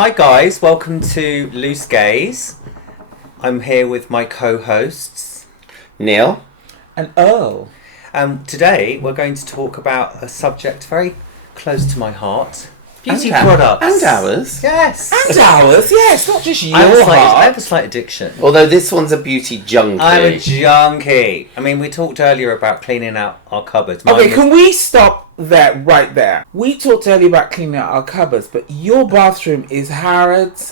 Hi guys, welcome to Loose Gaze. I'm here with my co-hosts Neil and Earl. Today we're going to talk about a subject very close to my heart. Beauty and products. And ours. Yes. And ours, yes, not just your I heart. have a slight addiction. Although this one's a beauty junkie. I'm a junkie. I mean, we talked earlier about cleaning out our cupboards. Okay, can we stop that right there? We talked earlier about cleaning out our cupboards, but your bathroom is Harrods,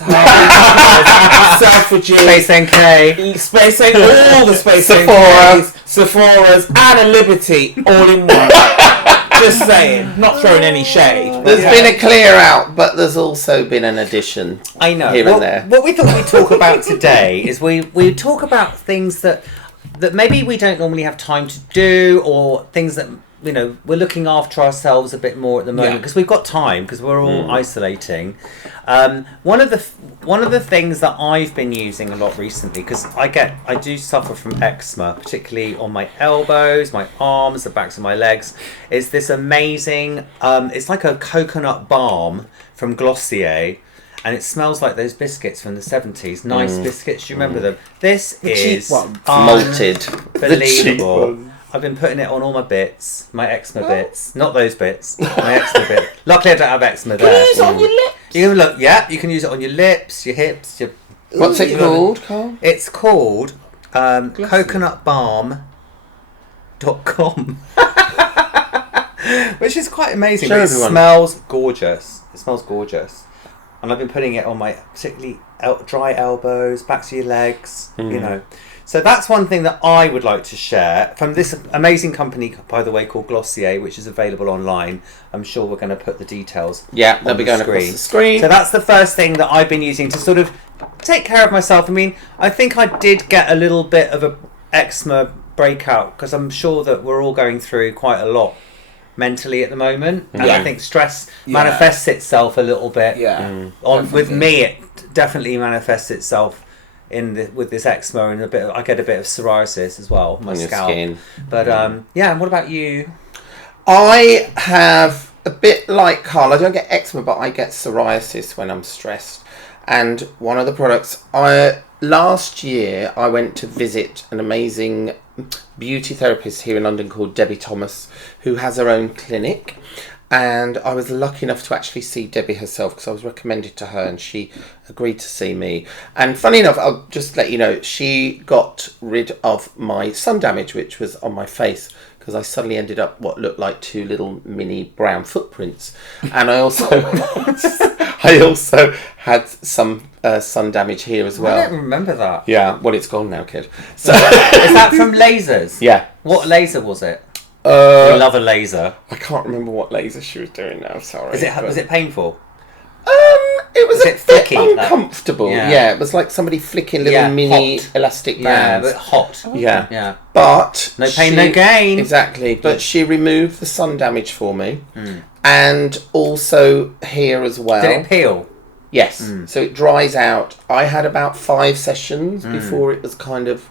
Selfridges, Space NK, Space NK, all the Space Sephora. NKs, Sephora's, and a Liberty all in one. Just saying, not throwing any shade. There's been a clear out, but there's also been an addition. I know. Here and there. What we thought we'd talk about today is we talk about things that maybe we don't normally have time to do, or things that, you know, we're looking after ourselves a bit more at the moment because we've got time because we're all isolating. One of the things that I've been using a lot recently, because I do suffer from eczema, particularly on my elbows, my arms, the backs of my legs, is this amazing it's like a coconut balm from Glossier, and it smells like those biscuits from the 70s. Nice biscuits, do you remember them? This is malted. Unbelievable. I've been putting it on all my bits, my eczema bits, not those bits, my eczema bit. Luckily, I don't have eczema there. Can you use it on your lips? You can use it on your lips, your hips, your. What's it called, Carl? It's called coconutbalm.com, which is quite amazing. But it smells gorgeous. It smells gorgeous, and I've been putting it on my particularly dry elbows, backs of your legs, you know. So that's one thing that I would like to share from this amazing company, by the way, called Glossier, which is available online. I'm sure we're going to put the details they'll be going across the screen. So that's the first thing that I've been using to sort of take care of myself. I mean, I think I did get a little bit of a eczema breakout because I'm sure that we're all going through quite a lot mentally at the moment. And I think stress manifests itself a little bit. With me, it definitely manifests itself with this eczema, and I get a bit of psoriasis as well, my scalp. Skin. But and what about you? I have a bit like Carl. I don't get eczema, but I get psoriasis when I'm stressed. And one of the products last year I went to visit an amazing beauty therapist here in London called Debbie Thomas, who has her own clinic. And I was lucky enough to actually see Debbie herself because I was recommended to her and she agreed to see me. And funny enough, I'll just let you know, she got rid of my sun damage, which was on my face, because I suddenly ended up what looked like two little mini brown footprints. And I also had some sun damage here as well. I don't remember that. Yeah, well, it's gone now, kid. So is that from lasers? Yeah. What laser was it? You love a laser. I can't remember what laser she was doing now. Sorry. Was it painful? It was a bit uncomfortable. Like, yeah, it was like somebody flicking little mini elastic bands. Yeah, but hot. Yeah. But no pain, no gain. Exactly. But she removed the sun damage for me, and also here as well. Did it peel? Yes. So it dries out. I had about 5 sessions before it was kind of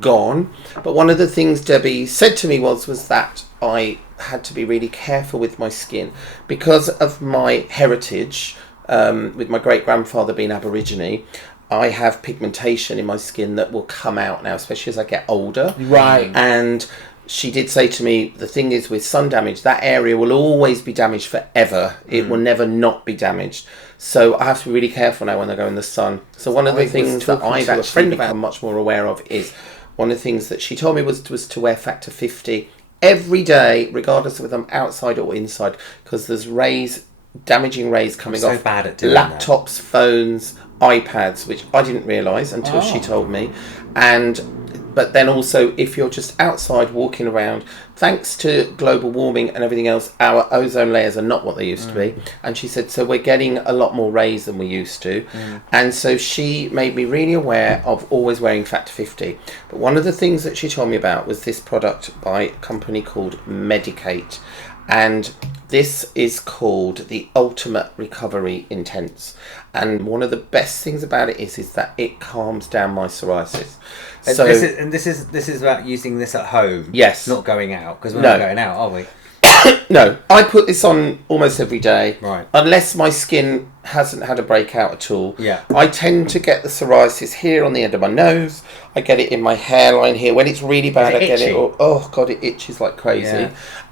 gone. But one of the things Debbie said to me was that I had to be really careful with my skin because of my heritage, with my great grandfather being Aborigine. I have pigmentation in my skin that will come out now, especially as I get older. Right. And she did say to me, the thing is with sun damage, that area will always be damaged forever. It will never not be damaged. So I have to be really careful now when I go in the sun. So one of the things that I've actually become much more aware of is, one of the things that she told me was to wear factor 50 every day, regardless of whether I'm outside or inside, because there's damaging rays coming off bad at doing laptops, phones, iPads, which I didn't realise until she told me. But then also, if you're just outside walking around, thanks to global warming and everything else, our ozone layers are not what they used to be. And she said, so we're getting a lot more rays than we used to. And so she made me really aware of always wearing factor 50. But one of the things that she told me about was this product by a company called Medicate. And this is called the Ultimate Recovery Intense. And one of the best things about it is that it calms down my psoriasis. So this is about using this at home. Yes. Not going out, because we're not going out, are we? No, I put this on almost every day. Right. Unless my skin hasn't had a breakout at all. Yeah. I tend to get the psoriasis here on the end of my nose. I get it in my hairline here. When it's really bad, I get it. itchy? Oh God, it itches like crazy.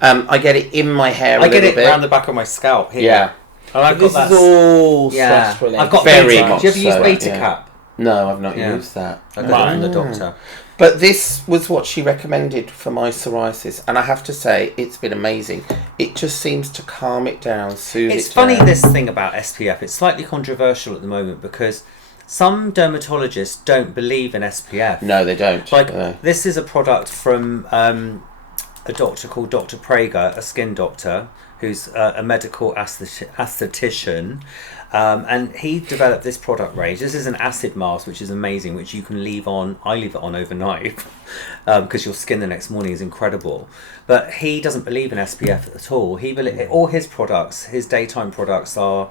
Yeah. I get it in my hair I a get little it bit. around the back of my scalp here. Yeah. And I've got This that. is all Yeah. stress related. I've got Very Beta. much Do you ever use so, Beta yeah. Cap? No, I've not Yeah. used that. I got it from the doctor. But this was what she recommended for my psoriasis, and I have to say, it's been amazing. It just seems to calm it down, soothe it down. It's funny, this thing about SPF. It's slightly controversial at the moment because some dermatologists don't believe in SPF. No, they don't. Like, No. this is a product from a doctor called Dr. Prager, a skin doctor, who's a medical aesthetician. And he developed this product range. This is an acid mask, which is amazing, which you can leave on. I leave it on overnight because your skin the next morning is incredible. But he doesn't believe in SPF at all. All his products, his daytime products are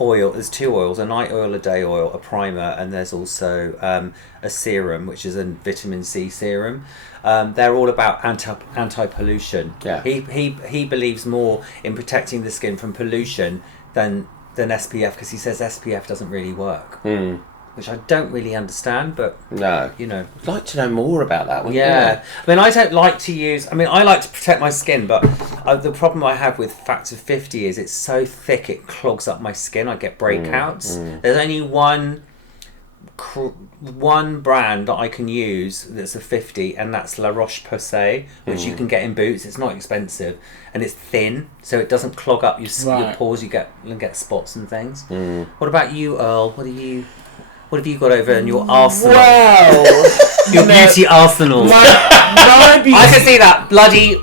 oil. There's 2 oils, a night oil, a day oil, a primer, and there's also a serum, which is a vitamin C serum. They're all about anti-pollution. Yeah. He believes more in protecting the skin from pollution than SPF, because he says SPF doesn't really work, which I don't really understand, but No. you know. I'd like to know more about that, wouldn't Yeah, you? I mean, I don't like to use. I mean, I like to protect my skin, but the problem I have with Factor 50 is it's so thick it clogs up my skin. I get breakouts. There's only one brand that I can use that's a 50, and that's La Roche-Posay, which you can get in Boots. It's not expensive, and it's thin, so it doesn't clog up your pores. You get spots and things. What about you, Earl? What have you got over in your arsenal? Well, Your beauty arsenal. my beauty. I can see that bloody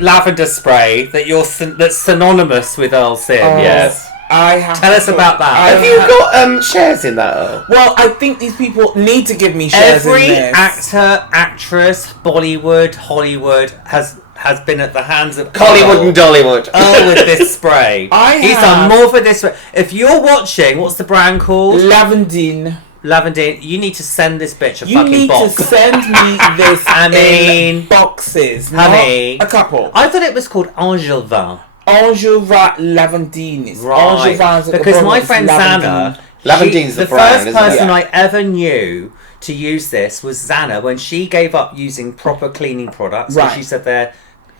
lavender spray that's synonymous with Earl Simms. Yes. I have Tell us about that. Have you got shares in that, Earl? Well, I think these people need to give me shares Every in this. actor, actress, Bollywood, Hollywood has been at the hands of Hollywood Earl. and Dollywood. Earl with this spray. He's done have- more for this spray. If you're watching, what's the brand called? Lavendine. Lavender. You need to send this bitch a You fucking need box. to send me this I mean, in boxes, honey. not a couple. I thought it was called Angevin. Angevin Lavendine. It's Right. Angevin Because my friend Zana, Lavendine's the the brand, first isn't it? person Yeah. I ever knew to use this was Zana when she gave up using proper cleaning products. Right. She said they're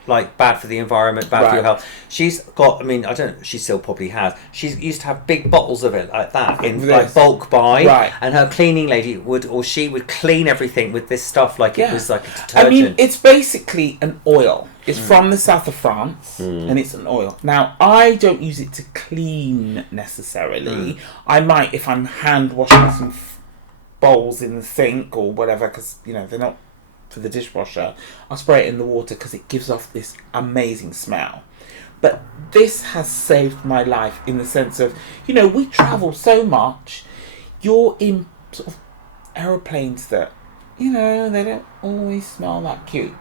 like bad for the environment, bad for your Right. health. She's got, I mean, I don't know, she still probably has. She used to have big bottles of it like that in This. like bulk buy. Right. And her cleaning lady she would clean everything with this stuff like it was like a detergent. I mean, it's basically an oil. It's from the south of France, and it's an oil. Now, I don't use it to clean necessarily. I might, if I'm hand washing some bowls in the sink or whatever, because, you know, they're not for the dishwasher, I'll spray it in the water because it gives off this amazing smell. But this has saved my life in the sense of, you know, we travel so much. You're in sort of aeroplanes that, you know, they don't always smell that cute.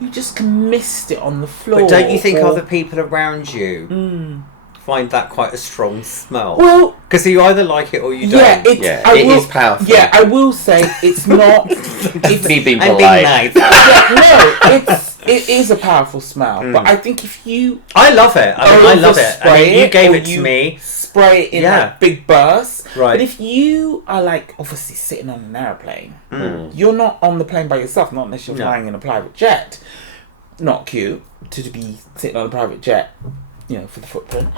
You just can mist it on the floor. but don't you think or- other people around you find that quite a strong smell? Well, Because you either like it or you don't. yeah, It is powerful. Yeah, I will say it's not. it's, Me being And polite. being nice. yeah, no, it is a powerful smell. But I think if you I love it. I mean, I love it. I spray mean, you gave or it to you me. spray it in Yeah. like big bursts. Right. But if you are like obviously sitting on an airplane, you're not on the plane by yourself. Not unless you're No. flying in a private jet. Not cute to be sitting on a private jet, you know, for the footprint.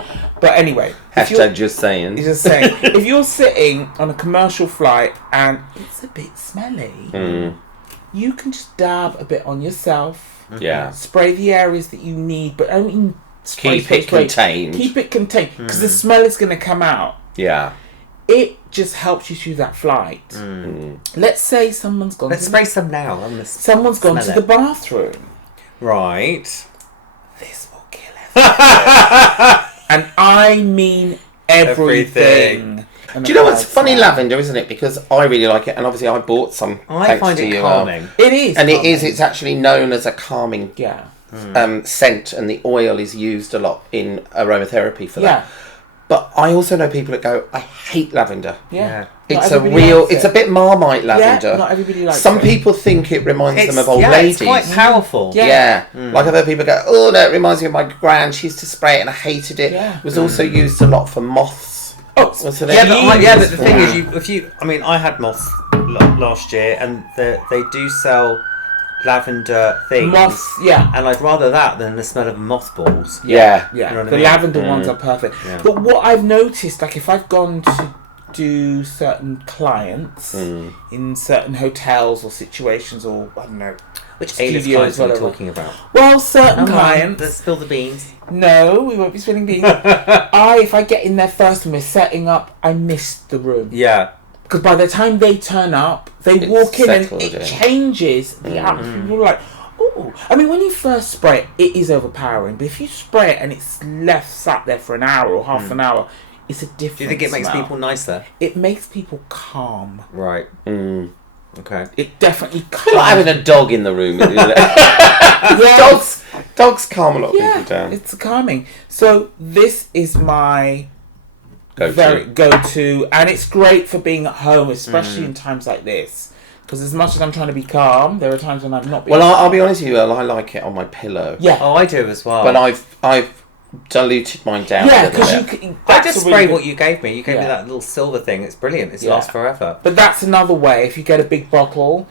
But anyway, if you're- Hashtag just saying. Just saying, if you're sitting on a commercial flight and it's a bit smelly, you can just dab a bit on yourself. Yeah. Spray the areas that you need, but only spray, Keep it contained. Keep it contained because the smell is going to come out. Yeah. It just helps you through that flight. Let's say someone's gone. Let's to spray some now. Someone's gone to smell the it. bathroom. Right. This will kill everything. And I mean everything. Do you know what's funny, lavender, isn't it? Because I really like it, and obviously I bought some. I thanks find to it you, calming. It is. and it calming. is. It's actually known as a calming Yeah. scent, and the oil is used a lot in aromatherapy for that. Yeah. But I also know people that go, I hate lavender. Yeah. It's Not everybody likes it's it. a bit Marmite lavender. Yeah, not everybody likes Some it. people think it reminds them of old ladies. It's quite powerful. Yeah. Like other people go, oh no, it reminds me of my gran. She used to spray it and I hated it. Yeah. It was also used a lot for moths. Oh, Wasn't Yeah, it? but the thing is, I mean, I had moths last year, and they do sell lavender things. Moths, yeah. And I'd rather that than the smell of mothballs. Yeah. Yeah, You know what I the mean? lavender ones are perfect. Yeah. But what I've noticed, like if I've gone to do certain clients in certain hotels or situations, or I don't know, Which A-list studios, clients are we whatever. talking about? Well, certain Let's clients. spill the beans. No, we won't be spilling beans. If I get in there first and we're setting up, I miss the room. Yeah. Because by the time they turn up, they It's walk in and settled it in. changes the atmosphere. People are like, oh. I mean, when you first spray it, it is overpowering. But if you spray it and it's left sat there for an hour or half an hour, it's a different Do you think it makes smell. people nicer? It makes people calm. Right. Okay. It definitely It's like calms. having a dog in the room. Yeah. Dogs calm a lot of Yeah, people down. it's calming. So this is my Go-to. go-to, and it's great for being at home, especially in times like this. Because as much as I'm trying to be calm, there are times when I'm not being Well, calm. I'll be honest with you, Earl, I like it on my pillow. Yeah. Oh, I do as well. But I've diluted mine down Yeah, a little because bit. you can. I that's just a spray really good- what you gave me. You gave me Yeah. that little silver thing. It's brilliant. It Yeah. lasts forever. But that's another way. If you get a big bottle,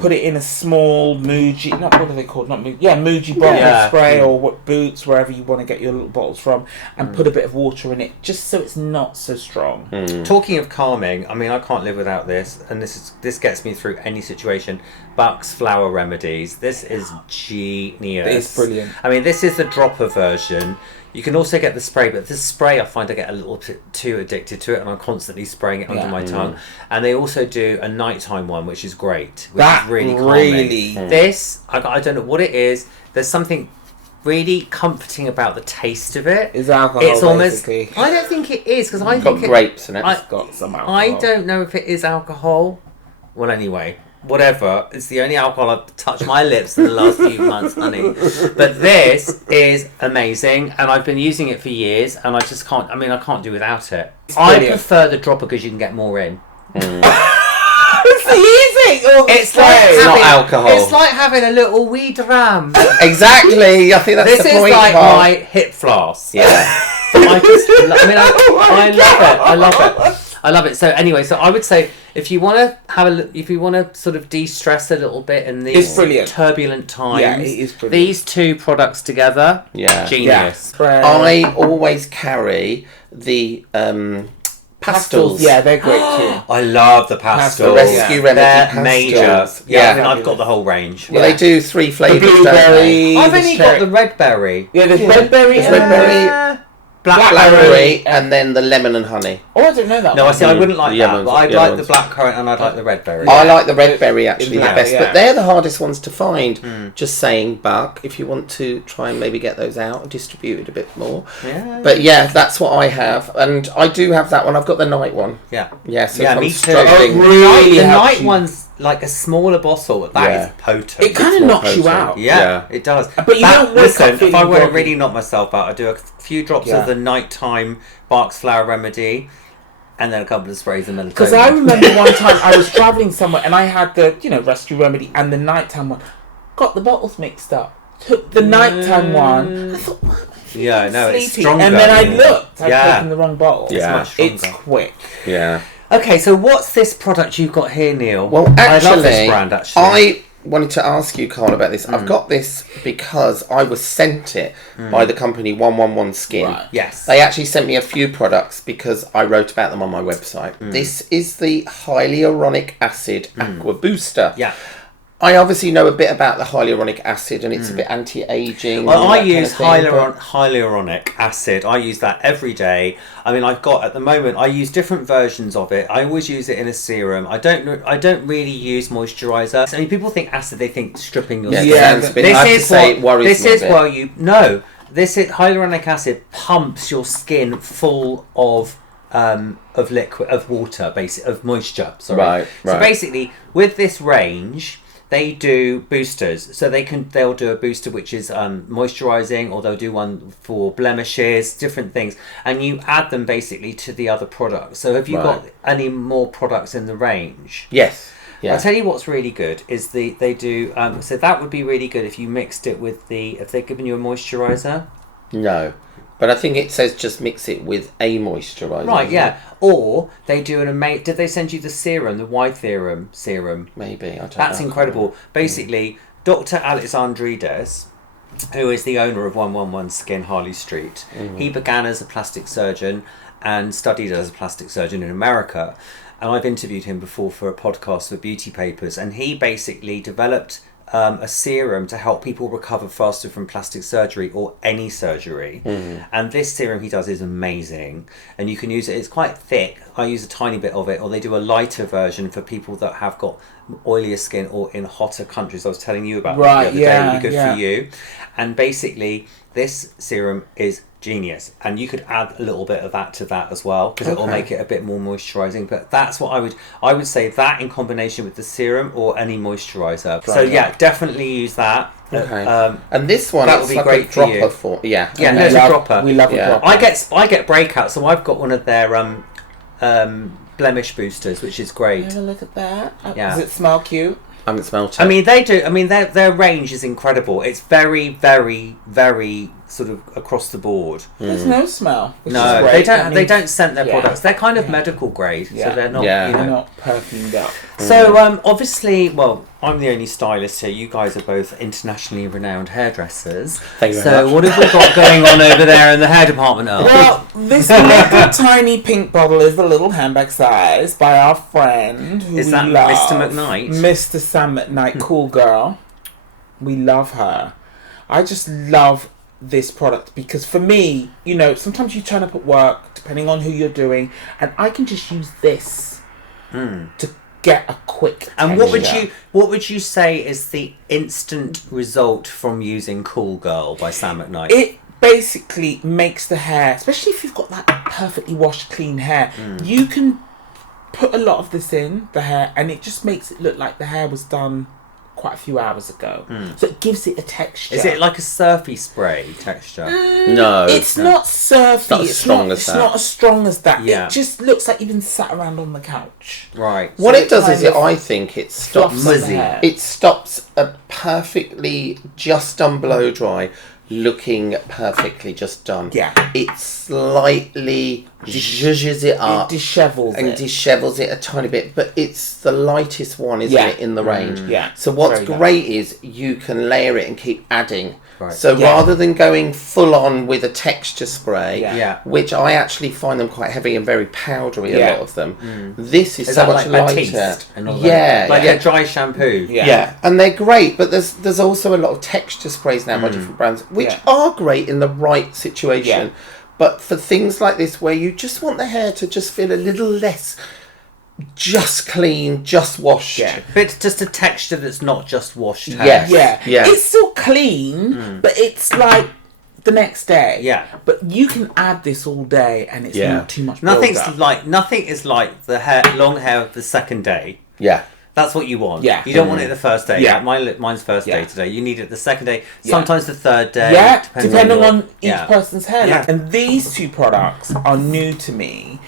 put it in a small Muji. Not what are they called? Not Muji. Yeah, Muji bottle Yeah. spray or what Boots, wherever you want to get your little bottles from, and put a bit of water in it, just so it's not so strong. Talking of calming, I mean, I can't live without this, and this gets me through any situation. Bucks Flower Remedies. This is genius. It's brilliant. I mean, this is the dropper version. You can also get the spray, but this spray I find I get a little bit too addicted to it, and I'm constantly spraying it under Yeah. my tongue. And they also do a nighttime one, which is great. Which That is really calming. really- This I don't know what it is. There's something really comforting about the taste of it. It's alcohol, It's almost. basically. I don't think it is because I It's got think grapes in it. It's got some alcohol. I don't know if it is alcohol. Well, anyway, whatever. It's the only alcohol I've touched my lips in the last few months, honey. But this is amazing, and I've been using it for years, and I just can't. I mean, I can't do without it. I brilliant. prefer the dropper because you can get more in. It's easy. It's like It's not having, alcohol. It's like having a little wee dram. Exactly. I think that's This the is point. like Carl. my hip flask. Yeah. But I just, I mean, I love it. I love it. I love it. So anyway, so I would say if you want to if you want to sort of de-stress a little bit in It's these brilliant. turbulent times, Yeah, it is brilliant. these two products together, Yeah. genius. Spray. I always carry the pastels. Yeah, they're great too. I love the pastels. The Rescue Remedy They're pastels. major. Yeah. I think I've got the whole range. Well, they do 3 flavours, don't they? blueberry. I've the only cherry- got the red berry. Yeah, there's red berry. There's and- red berry, blackberry, and then the lemon and honey. Oh, I don't know that. No, I one. see. I wouldn't like The that, yellow but ones, I'd yellow like the ones. black currant and I'd like the red berry. I like the red berry actually Yeah, the best, yeah. but they're the hardest ones to find. Just saying, Buck, if you want to try and maybe get those out and distribute it a bit more. Yeah. But yeah, that's what I have, and I do have that one. I've got the night one. Yeah. Yeah, so Yeah, if I'm me too. struggling- Oh, really the helps night you. one's like a smaller bottle. That is Yeah. potent. It kind of more knocks you potent. out. Yeah, it does. But you don't wake listen, up if I feeling want to groggy. really knock myself out, I do a few drops Yeah. of the nighttime Barks Flower Remedy, and then a couple of sprays of melatonin. Because I remember one time I was travelling somewhere and I had the, Rescue Remedy and the nighttime one. Got the bottles mixed up. Took the nighttime one. I thought, why am I feeling Yeah, no, it's sleepy? stronger. And then I looked. I'd Yeah. taken the wrong bottle. Yeah. much stronger. It's quick. Yeah. Okay, so what's this product you've got here, Neil? Well, I love actually, this brand. Actually, I wanted to ask you, Carl, about this. I've got this because I was sent it by the company 111 Skin. Right. yes, They actually sent me a few products because I wrote about them on my website. This is the hyaluronic acid aqua booster. yeah. I obviously know a bit about the hyaluronic acid and it's a bit anti-aging. Well, and I that kind use of thing, but- hyaluronic acid. I use that every day. I mean, I've got at the moment. I use different versions of it. I always use it in a serum. I don't really use moisturizer. I mean, people think acid. They think stripping your Yeah, skin. it sounds a bit- I have to say it worries This me a is bit. well, you no. This is hyaluronic acid pumps your skin full of liquid, of water, of moisture. Sorry. Right, So right. basically, with this range, they do boosters. So they'll do a booster which is moisturising, or they'll do one for blemishes, different things, and you add them basically to the other products. So have you got any more products in the range? Yes. Yeah. I'll tell you what's really good is they do. So that would be really good if you mixed it with if they're giving you a moisturiser. No. But I think it says just mix it with a moisturiser. Right, yeah. Or they do did they send you the serum, the Y serum? Maybe, I don't know. That's incredible. Basically, Dr. Alexandrides, who is the owner of 111 Skin Harley Street, he began as a plastic surgeon and studied as a plastic surgeon in America. And I've interviewed him before for a podcast for Beauty Papers, and he basically developed a serum to help people recover faster from plastic surgery or any surgery. And this serum he does is amazing, and you can use it. It's quite thick. I use a tiny bit of it, or they do a lighter version for people that have got oilier skin or in hotter countries. I was telling you about that the other day. Really good for you. And basically this serum is genius, and you could add a little bit of that to that as well, because it will make it a bit more moisturising. But that's what I would say, that in combination with the serum or any moisturiser. So yeah, definitely use that. Okay. And this one, that would be like great a dropper for you. Yeah, no, it's a dropper. We love a dropper. I get breakouts, so I've got one of their blemish boosters, which is great. Have a look at that. Yeah. Does it smell cute? I haven't smelled it. I mean, they do. I mean, their range is incredible. It's very, very, very sort of across the board. There's no smell. Which No, is great. they don't. That They means- don't scent their products. They're kind of medical grade, so they're not. Yeah. You know. They're not perfumed up. So obviously, well, I'm the only stylist here. You guys are both internationally renowned hairdressers. Thank you very So much. what have we got going on over there in the hair department, Earl? Well, this little tiny pink bottle is the little handbag size by our friend who Is we that love, Mr. McKnight? Mr. Sam McKnight, cool girl. We love her. I just love this product because for me, you know, sometimes you turn up at work, depending on who you're doing, and I can just use this to get a quick And texture. what would you say is the instant result from using Cool Girl by Sam McKnight? It basically makes the hair, especially if you've got that perfectly washed, clean hair, you can put a lot of this in the hair and it just makes it look like the hair was done quite a few hours ago. So it gives it a texture. Is it like a surfy spray texture? No. It's not surfy. not as strong as it's that. not as strong as that. Yeah. It just looks like you've been sat around on the couch. Right. What So it does is, kind of I think it stops. fluffs the Muzzy. hair. It stops a perfectly just done blow dry looking perfectly just done. Yeah. It slightly zhuzhes it up. It dishevels and it. dishevels it a tiny bit, but it's the lightest one, isn't Yeah. it, in the range? Yeah. So what's Very great is you can layer it and keep adding. Right. So Yeah. rather than going full on with a texture spray, Yeah. which I actually find them quite heavy and very powdery, a Yeah. lot of them, this is Is so that much like lighter. Batiste and all that? Yeah, Like yeah. a dry shampoo. Yeah, and they're great, but there's also a lot of texture sprays now by different brands, which Yeah. are great in the right situation. Yeah. But for things like this, where you just want the hair to just feel a little less just clean, just washed. Yeah. But just a texture that's not just washed hair. Yes. Yeah. Yeah. It's still clean, but it's like the next day. Yeah. But you can add this all day and it's Yeah. not too much Nothing is like the long hair of the second day. Yeah. That's what you want. Yeah. You don't want it the first day. Yeah. Like mine's first day Yeah. today. You need it the second day. Yeah. Sometimes the third day. Yeah, depending your- on each yeah. person's hair. Yeah. And these two products are new to me.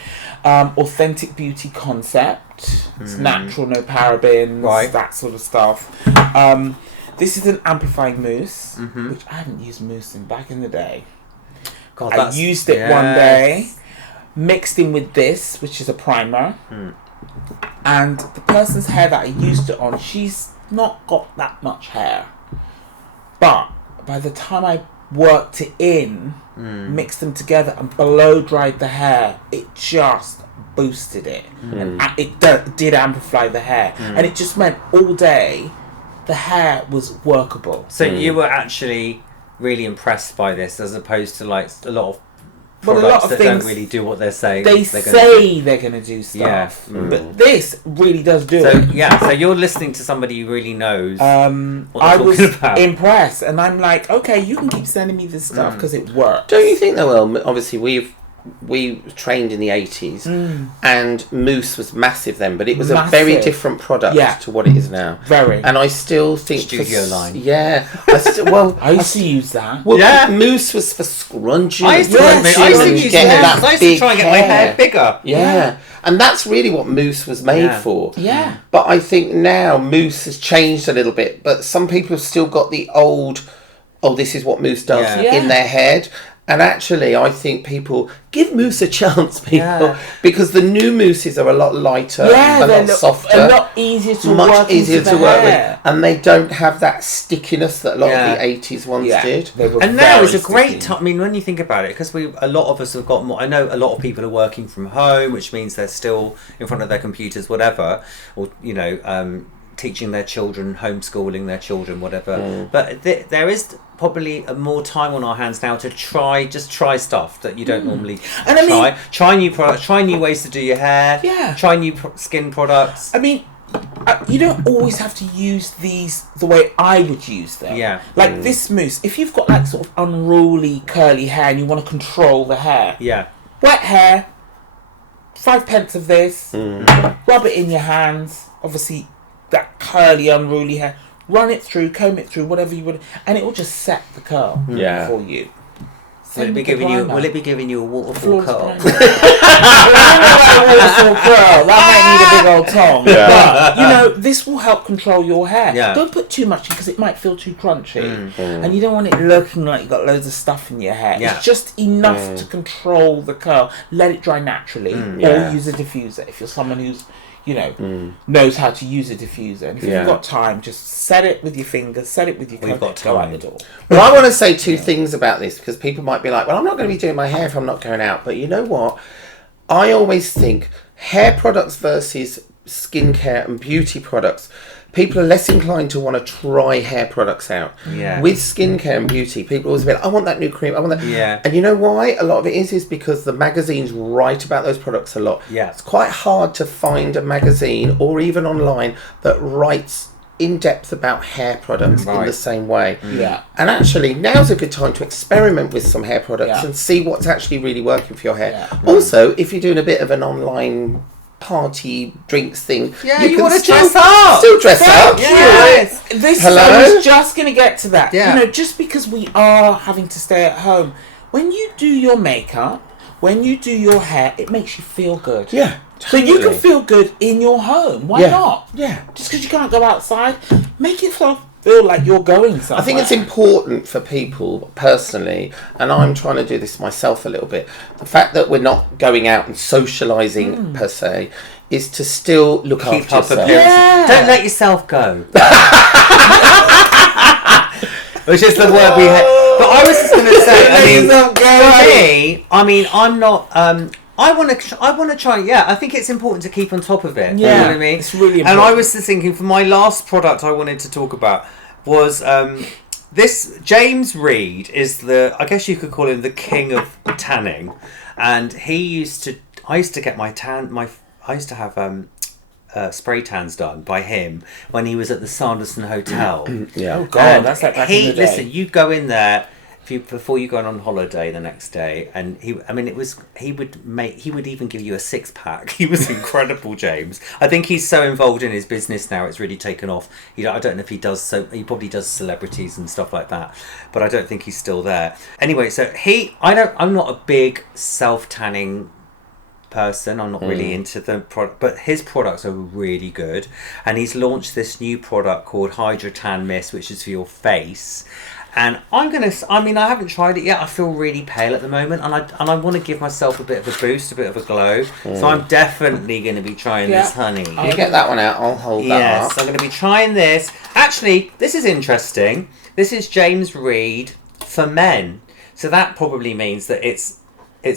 Authentic Beauty Concept. It's natural, no parabens, Right. that sort of stuff. This is an amplifying mousse, which I haven't used mousse in back in the day. God, I that's- used it one day, mixed in with this, which is a primer. And the person's hair that I used it on, she's not got that much hair. But by the time I worked it in, mixed them together and blow dried the hair, it just boosted it. And it did amplify the hair. And it just meant all day the hair was workable. So you were actually really impressed by this, as opposed to like a lot of But a products lot of that things- don't really do what they're saying. They they're gonna do. say they're going to do stuff. Yeah. But this really does do So it. yeah, so you're listening to somebody who really knows. what I they're was talking about. impressed, and I'm like, okay, you can keep sending me this stuff because it works. Don't you think though, Well, obviously we've we trained in the 80s, and mousse was massive then, but it was a Massive. very different product to what it is now. Very. And I still think Studio line. Yeah, I used to use that. well, mousse was for scrunching. I used to use getting mousse. I used to try and get my hair bigger. Yeah. And that's really what mousse was made for. Yeah. But I think now mousse has changed a little bit, but some people have still got the old, this is what mousse does in their head. And actually, I think people give mousse a chance, because the new mousses are a lot lighter, a lot softer, a lot easier to work with, and they don't have that stickiness that a lot of the 80s ones did. And now is a great time. I mean, when you think about it, because a lot of us have got more. I know a lot of people are working from home, which means they're still in front of their computers, whatever, or teaching their children, homeschooling their children, whatever. But there is probably more time on our hands now to try stuff that you don't normally try. Try new products, try new ways to do your hair, try new skin products. I mean, you don't always have to use these the way I would use them. Yeah. Like this mousse, if you've got like sort of unruly curly hair and you want to control the hair. Yeah. Wet hair, 5 pence of this, rub it in your hands, obviously that curly unruly hair, run it through, comb it through, whatever you would, and it will just set the curl for you. Will it be giving you a waterfall curl? That might need a big old tongue. But this will help control your hair. Don't put too much because it might feel too crunchy, and you don't want it looking like you've got loads of stuff in your hair. It's just enough to control the curl. Let it dry naturally, or use a diffuser if you're someone who's knows how to use a diffuser. And if you've got time, just set it with your fingers, set it with your comb, go out the door. Well, I want to say two things about this, because people might be like, well, I'm not going to be doing my hair if I'm not going out. But you know what? I always think hair products versus skincare and beauty products, people are less inclined to want to try hair products out. With skincare and beauty, people always be like, I want that new cream, I want that. And you know why? A lot of it is because the magazines write about those products a lot. It's quite hard to find a magazine or even online that writes in depth about hair products in the same way. And actually, now's a good time to experiment with some hair products and see what's actually really working for your hair. Also, if you're doing a bit of an online party drinks thing, you want to dress up. Still dress up. Yes. I was just going to get to that. Just because we are having to stay at home, when you do your makeup, when you do your hair, it makes you feel good. Totally. So you can feel good in your home. Why not? Just because you can't go outside, make it feel like you're going somewhere. I think it's important for people personally, and I'm trying to do this myself a little bit, the fact that we're not going out and socialising per se, is to still look after yourself. Don't let yourself go. Which is the word we had. But I was just going to say, I'm not. I want to try. Yeah, I think it's important to keep on top of it. You know what I mean? It's really important. And I was just thinking, for my last product I wanted to talk about was this. James Reed is I guess you could call him the king of tanning, and I used to get I used to have spray tans done by him when he was at the Sanderson Hotel. Oh God, that's like back in the day. Listen, you go in there before you go on holiday the next day, and he would even give you a 6-pack. He was incredible, James. I think he's so involved in his business now; it's really taken off. I don't know if he does. So he probably does celebrities and stuff like that, but I don't think he's still there. Anyway, so I'm not a big self-tanning person. I'm not really into the product, but his products are really good, and he's launched this new product called Hydra Tan Mist, which is for your face. And I haven't tried it yet. I feel really pale at the moment, and I want to give myself a bit of a boost, a bit of a glow. So I'm definitely going to be trying this, honey. You get that one out, I'll hold that up. Yes, I'm going to be trying this. Actually, this is interesting. This is James Reed for men. So that probably means that it's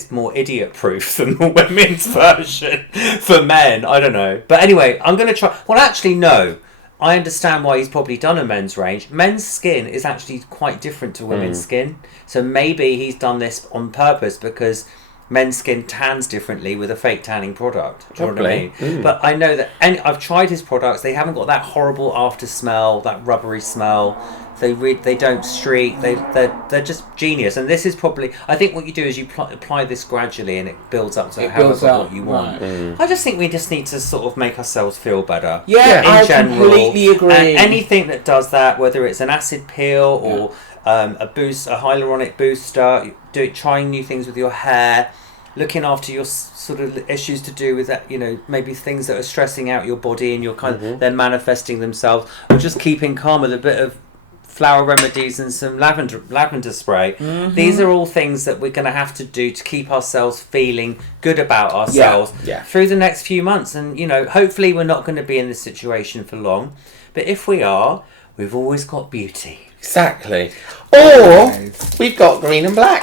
more idiot-proof than the women's version for men. I don't know. But anyway, I'm going to try. Well, actually, no. I understand why he's probably done a men's range. Men's skin is actually quite different to women's skin. So maybe he's done this on purpose because men's skin tans differently with a fake tanning product. Do you know what I Probably. mean? But I know that, and I've tried his products. They haven't got that horrible after smell, that rubbery smell. They don't streak. They're just genius. And this is probably, I think what you do is you apply this gradually, and it builds up to what you want. Right. I just think we just need to sort of make ourselves feel better. Yeah, I completely agree. And anything that does that, whether it's an acid peel or a hyaluronic booster, trying new things with your hair, looking after your sort of issues to do with that, maybe things that are stressing out your body and you're kind of then manifesting themselves, or just keeping calm with a bit of flower remedies and some lavender spray. These are all things that we're going to have to do to keep ourselves feeling good about ourselves through the next few months. And hopefully we're not going to be in this situation for long, but if we are, we've always got beauty. Exactly. Or we've got green and black.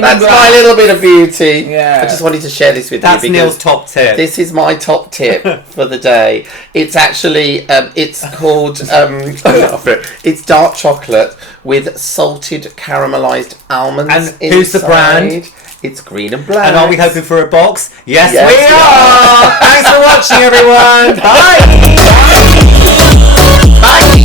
That's my little bit of beauty. Yeah. I just wanted to share this with That's you. Neil's top tip. This is my top tip for the day. It's actually, it's called, it's dark chocolate with salted caramelized almonds And inside. who's the brand? It's green and black. And are we hoping for a box? Yes, Yes, we are. Thanks for watching, everyone. Bye. Bye.